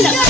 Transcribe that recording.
Hello.